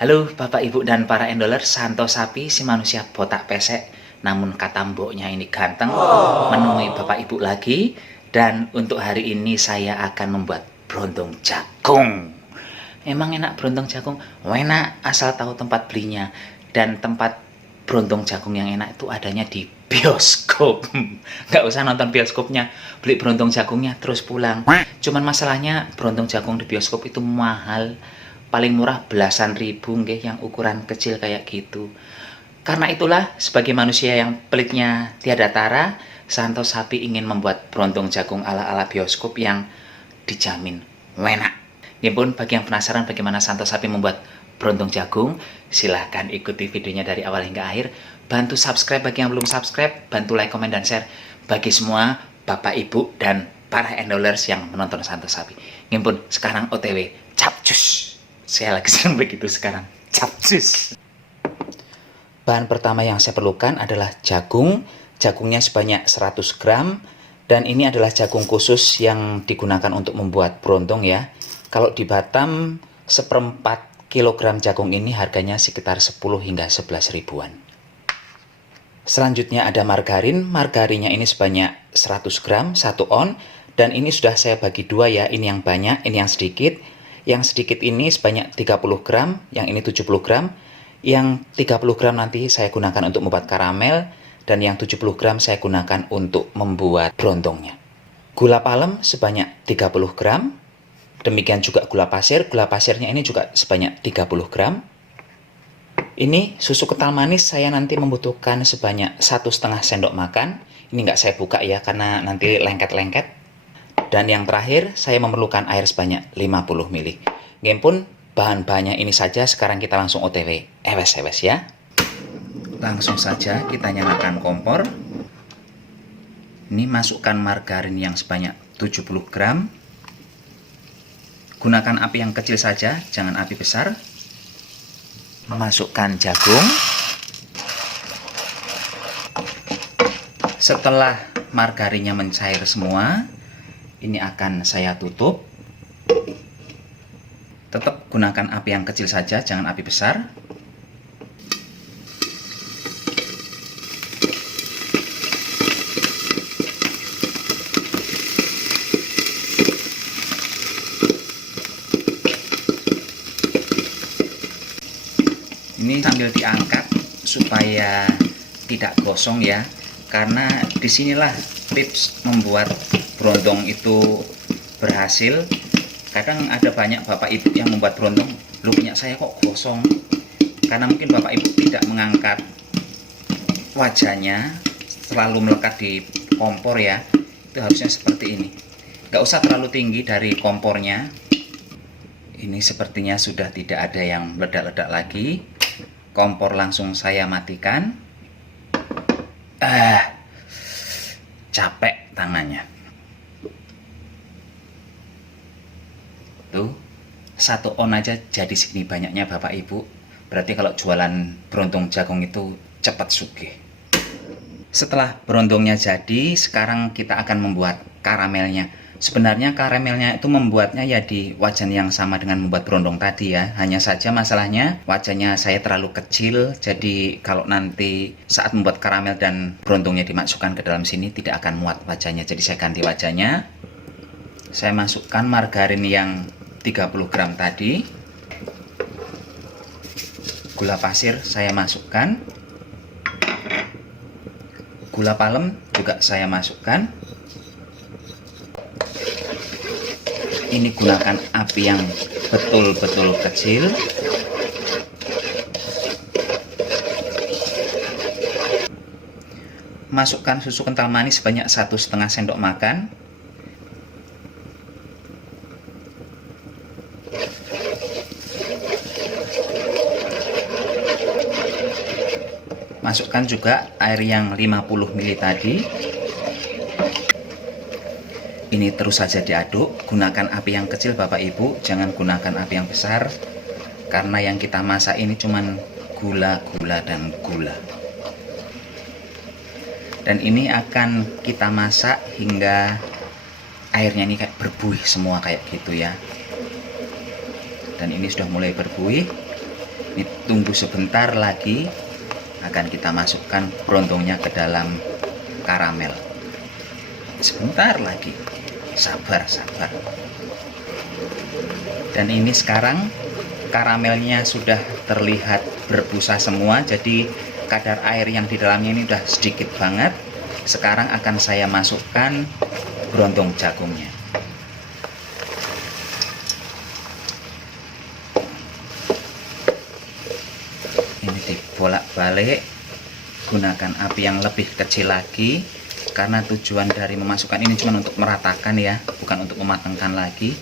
Halo Bapak Ibu dan para endoler, Santo Sapi si manusia botak pesek namun kata mboknya ini ganteng menemui Bapak Ibu lagi. Dan untuk hari ini saya akan membuat brontong jagung. Emang enak brontong jagung? Enak asal tahu tempat belinya. Dan tempat brontong jagung yang enak itu adanya di bioskop. Nggak usah nonton bioskopnya, beli brontong jagungnya terus pulang. Cuman masalahnya brontong jagung di bioskop itu mahal. Paling murah belasan ribu nggih yang ukuran kecil kayak gitu. Karena itulah sebagai manusia yang pelitnya tiada tara, Santo Sapi ingin membuat brontong jagung ala-ala bioskop yang dijamin enak. Ya pun, bagi yang penasaran bagaimana Santo Sapi membuat brontong jagung, silahkan ikuti videonya dari awal hingga akhir. Bantu subscribe bagi yang belum subscribe, bantu like, komen, dan share bagi semua Bapak, Ibu, dan para endolers yang menonton Santo Sapi. Ya pun, sekarang OTW, capcus. Saya lagi senang begitu sekarang, capcus. Bahan pertama yang saya perlukan adalah jagung. Jagungnya sebanyak 100 gram. Dan ini adalah jagung khusus yang digunakan untuk membuat brontong ya. Kalau di Batam, seperempat kilogram jagung ini harganya sekitar 10 hingga 11 ribuan. Selanjutnya ada margarin. Margarinnya ini sebanyak 100 gram, 1 on. Dan ini sudah saya bagi dua ya. Ini yang banyak, ini yang sedikit. Yang sedikit ini sebanyak 30 gram, yang ini 70 gram. Yang 30 gram nanti saya gunakan untuk membuat karamel, dan yang 70 gram saya gunakan untuk membuat brontongnya. Gula palem sebanyak 30 gram. Demikian juga gula pasir. Gula pasirnya ini juga sebanyak 30 gram. Ini susu kental manis saya nanti membutuhkan sebanyak 1,5 sendok makan. Ini nggak saya buka ya karena nanti lengket-lengket. Dan yang terakhir, saya memerlukan air sebanyak 50 ml. Game pun, bahan-bahannya ini saja. Sekarang kita langsung OTW. Ewes-ewes ya. Langsung saja kita nyalakan kompor. Ini masukkan margarin yang sebanyak 70 gram. Gunakan api yang kecil saja, jangan api besar. Masukkan jagung. Setelah margarinnya mencair semua, ini akan saya tutup. Tetap gunakan api yang kecil saja, jangan api besar. Ini sambil diangkat supaya tidak gosong ya. Karena disinilah tips membuat brontong itu berhasil. Kadang ada banyak Bapak Ibu yang membuat brontong, "Loh, punya saya kok gosong?" Karena mungkin Bapak Ibu tidak mengangkat wajahnya, selalu melekat di kompor ya. Itu harusnya seperti ini. Nggak usah terlalu tinggi dari kompornya. Ini sepertinya sudah tidak ada yang meledak-ledak lagi. Kompor langsung saya matikan. Capek tangannya. Tuh, 1 on aja jadi segini banyaknya Bapak Ibu. Berarti kalau jualan brontong jagung itu cepat sugih. Setelah brontongnya jadi, sekarang kita akan membuat karamelnya. Sebenarnya karamelnya itu membuatnya ya di wajan yang sama dengan membuat brontong tadi ya. Hanya saja masalahnya wajannya saya terlalu kecil. Jadi kalau nanti saat membuat karamel dan brontongnya dimasukkan ke dalam sini tidak akan muat wajannya. Jadi saya ganti wajannya. Saya masukkan margarin yang 30 gram tadi. Gula pasir saya masukkan. Gula palem juga saya masukkan. Ini gunakan api yang betul-betul kecil. Masukkan susu kental manis sebanyak 1,5 sendok makan. Masukkan juga air yang 50 ml tadi. Ini terus saja diaduk. Gunakan api yang kecil Bapak Ibu, jangan gunakan api yang besar. Karena yang kita masak ini cuman gula, dan gula. Dan ini akan kita masak hingga airnya ini kayak berbuih semua kayak gitu ya. Dan ini sudah mulai berbuih. Ini tunggu sebentar lagi, akan kita masukkan berontongnya ke dalam karamel. Sebentar lagi, sabar. Dan ini sekarang karamelnya sudah terlihat berbusa semua, jadi kadar air yang di dalamnya ini udah sedikit banget. Sekarang akan saya masukkan berontong jagungnya. Ini dibolak-balik, gunakan api yang lebih kecil lagi, karena tujuan dari memasukkan ini cuma untuk meratakan ya, bukan untuk mematangkan lagi.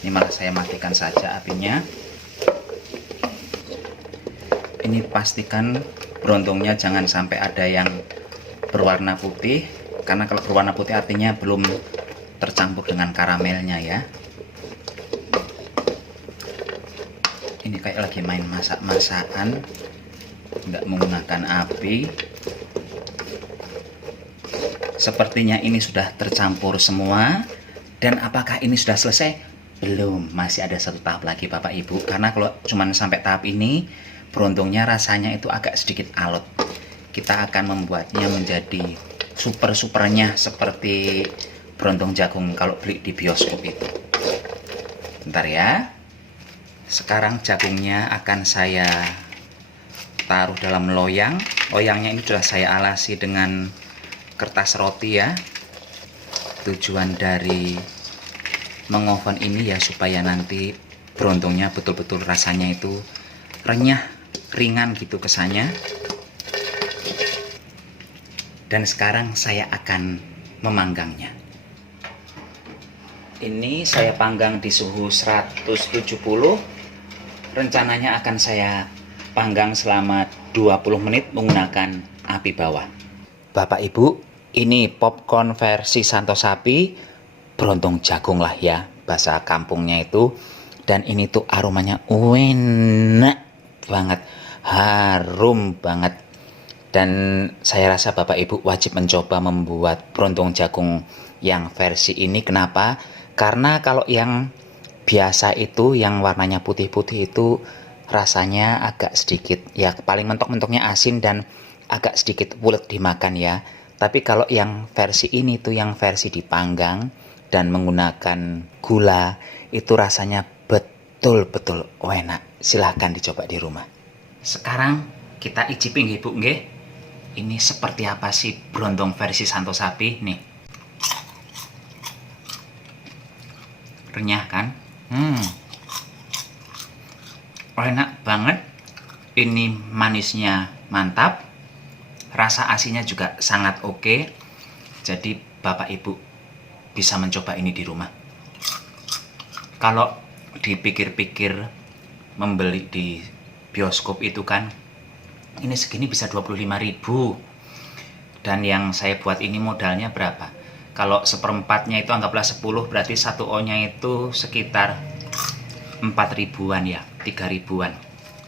Ini malah saya matikan saja apinya. Ini pastikan berontongnya jangan sampai ada yang berwarna putih, karena kalau berwarna putih artinya belum tercampur dengan karamelnya ya. Ini kayak lagi main masak-masakan, nggak menggunakan api. Sepertinya ini sudah tercampur semua. Dan apakah ini sudah selesai? Belum, masih ada satu tahap lagi Bapak Ibu. Karena kalau cuman sampai tahap ini, berontongnya rasanya itu agak sedikit alot. Kita akan membuatnya menjadi super-supernya seperti berontong jagung kalau beli di bioskop itu. Bentar ya. Sekarang jagungnya akan saya taruh dalam loyang. Loyangnya ini sudah saya alasi dengan kertas roti ya. Tujuan dari mengoven ini ya supaya nanti berontongnya betul-betul rasanya itu renyah, ringan gitu kesannya. Dan sekarang saya akan memanggangnya. Ini saya panggang di suhu 170. Rencananya akan saya panggang selama 20 menit menggunakan api bawah. Bapak Ibu, ini popcorn versi Santo Sapi, berontong jagung lah ya bahasa kampungnya itu. Dan ini tuh aromanya enak banget, harum banget. Dan saya rasa Bapak Ibu wajib mencoba membuat berontong jagung yang versi ini. Kenapa? Karena kalau yang biasa itu yang warnanya putih-putih itu rasanya agak sedikit ya, paling mentok-mentoknya asin dan agak sedikit pulet dimakan ya. Tapi kalau yang versi ini tuh yang versi dipanggang dan menggunakan gula, itu rasanya betul-betul enak. Silahkan dicoba di rumah. Sekarang kita icipin nggih Bu nggih. Ini seperti apa sih berontong versi Santo Sapi nih. Renyah kan? Enak banget. Ini manisnya mantap. Rasa asinnya juga sangat oke. Jadi Bapak Ibu bisa mencoba ini di rumah. Kalau dipikir-pikir membeli di bioskop itu kan ini segini bisa 25.000. Dan yang saya buat ini modalnya berapa? Kalau seperempatnya itu anggaplah 10, berarti 1 O-nya itu sekitar 4.000-an ya, 3.000-an.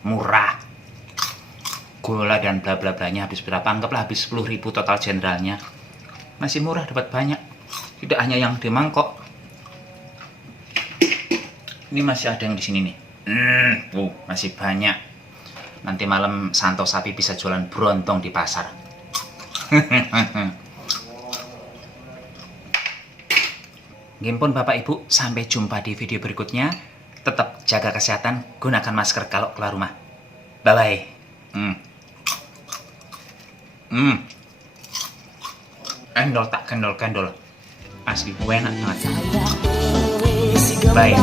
Murah. Gula dan bla bla blanya habis berapa? Anggaplah habis 10.000 total generalnya. Masih murah, dapat banyak. Tidak hanya yang di mangkok. Ini masih ada yang di sini nih. Masih banyak. Nanti malam Santo Sapi bisa jualan berontong di pasar. Gimpun Bapak Ibu, sampai jumpa di video berikutnya. Tetap jaga kesehatan, gunakan masker kalau keluar rumah. Bye bye. Endol tak kendol-kendol. Asli enak banget. Bye.